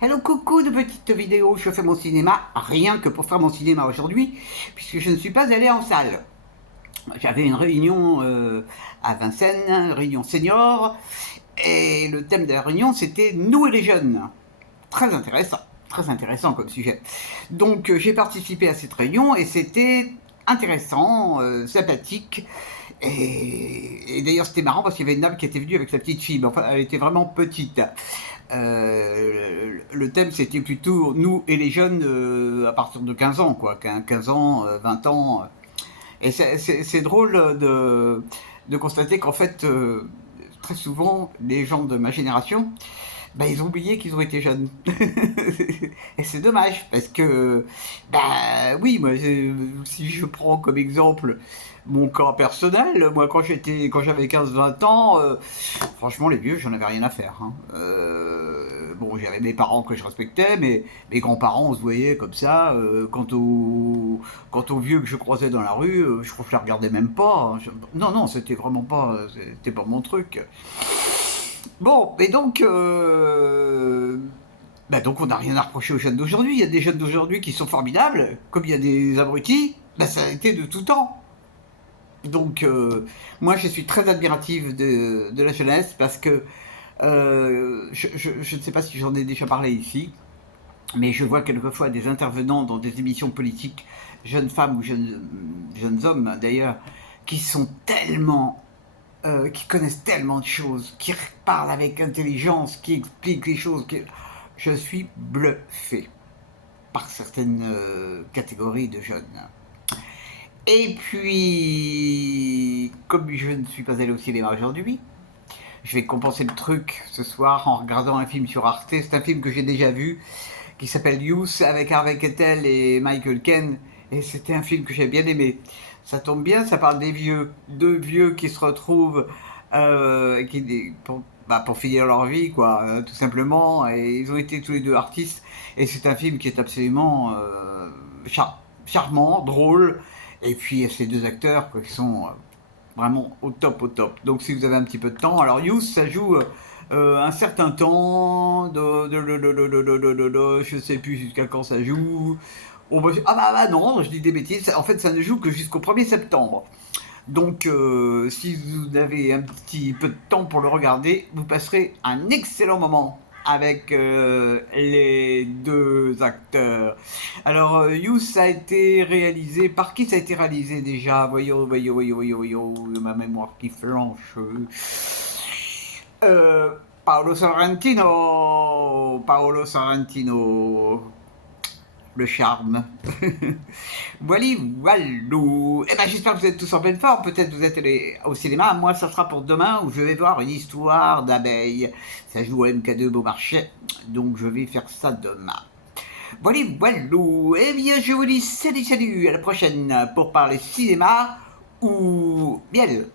Hello coucou de petites vidéos, je fais mon cinéma, rien que pour faire mon cinéma aujourd'hui, puisque je ne suis pas allé en salle. J'avais une réunion à Vincennes, une réunion senior, et le thème de la réunion c'était nous et les jeunes. Très intéressant comme sujet. Donc j'ai participé à cette réunion et c'était intéressant, sympathique. Et d'ailleurs, c'était marrant parce qu'il y avait une dame qui était venue avec sa petite fille. Enfin, elle était vraiment petite. Le thème, c'était plutôt nous et les jeunes à partir de 15 ans, quoi. 15 ans, 20 ans. Et c'est drôle de constater qu'en fait, très souvent, les gens de ma génération, bah, ils ont oublié qu'ils ont été jeunes. Et c'est dommage, parce que, bah oui, moi, si je prends comme exemple mon cas personnel, moi quand j'avais 15-20 ans, franchement les vieux, j'en avais rien à faire. Hein. Bon, j'avais mes parents que je respectais, mais mes grands-parents, on se voyait comme ça. Quant aux vieux que je croisais dans la rue, je crois que je les regardais même pas. Hein. Non, non, c'était pas mon truc. Bon, et donc, donc on n'a rien à reprocher aux jeunes d'aujourd'hui. Il y a des jeunes d'aujourd'hui qui sont formidables, comme il y a des abrutis. Bah, ça a été de tout temps. Donc, moi, je suis très admirative de la jeunesse parce que je ne sais pas si j'en ai déjà parlé ici, mais je vois quelquefois des intervenants dans des émissions politiques, jeunes femmes ou jeunes hommes d'ailleurs, qui sont tellement qui connaissent tellement de choses, qui parlent avec intelligence, qui expliquent les choses. Je suis bluffé par certaines catégories de jeunes. Et puis, comme je ne suis pas allé au cinéma aujourd'hui, je vais compenser le truc ce soir en regardant un film sur Arte. C'est un film que j'ai déjà vu, qui s'appelle Youth, avec Harvey Keitel et Michael Caine. Et c'était un film que j'ai bien aimé. Ça tombe bien, ça parle des vieux, deux vieux qui se retrouvent pour finir leur vie, quoi, tout simplement. Et ils ont été tous les deux artistes. Et c'est un film qui est absolument charmant, drôle. Et puis ces deux acteurs quoi, qui sont vraiment au top, au top. Donc si vous avez un petit peu de temps, alors Youth, ça joue un certain temps, je sais plus jusqu'à quand ça joue. Ah bah non, je dis des bêtises, en fait ça ne joue que jusqu'au 1er septembre. Donc si vous avez un petit peu de temps pour le regarder, vous passerez un excellent moment avec les deux acteurs. Alors, You, ça a été réalisé. Par qui ça a été réalisé déjà? Voyons, ma mémoire qui flanche. Paolo Sorrentino. Paolo Sorrentino. Le charme. Voilà, voilou. Eh ben, j'espère que vous êtes tous en pleine forme. Peut-être vous êtes allés au cinéma. Moi, ça sera pour demain où je vais voir une histoire d'abeilles. Ça joue au MK2 Beaumarchais. Donc, je vais faire ça demain. Voilà, voilou. Eh bien, je vous dis salut, à la prochaine pour parler cinéma ou miel.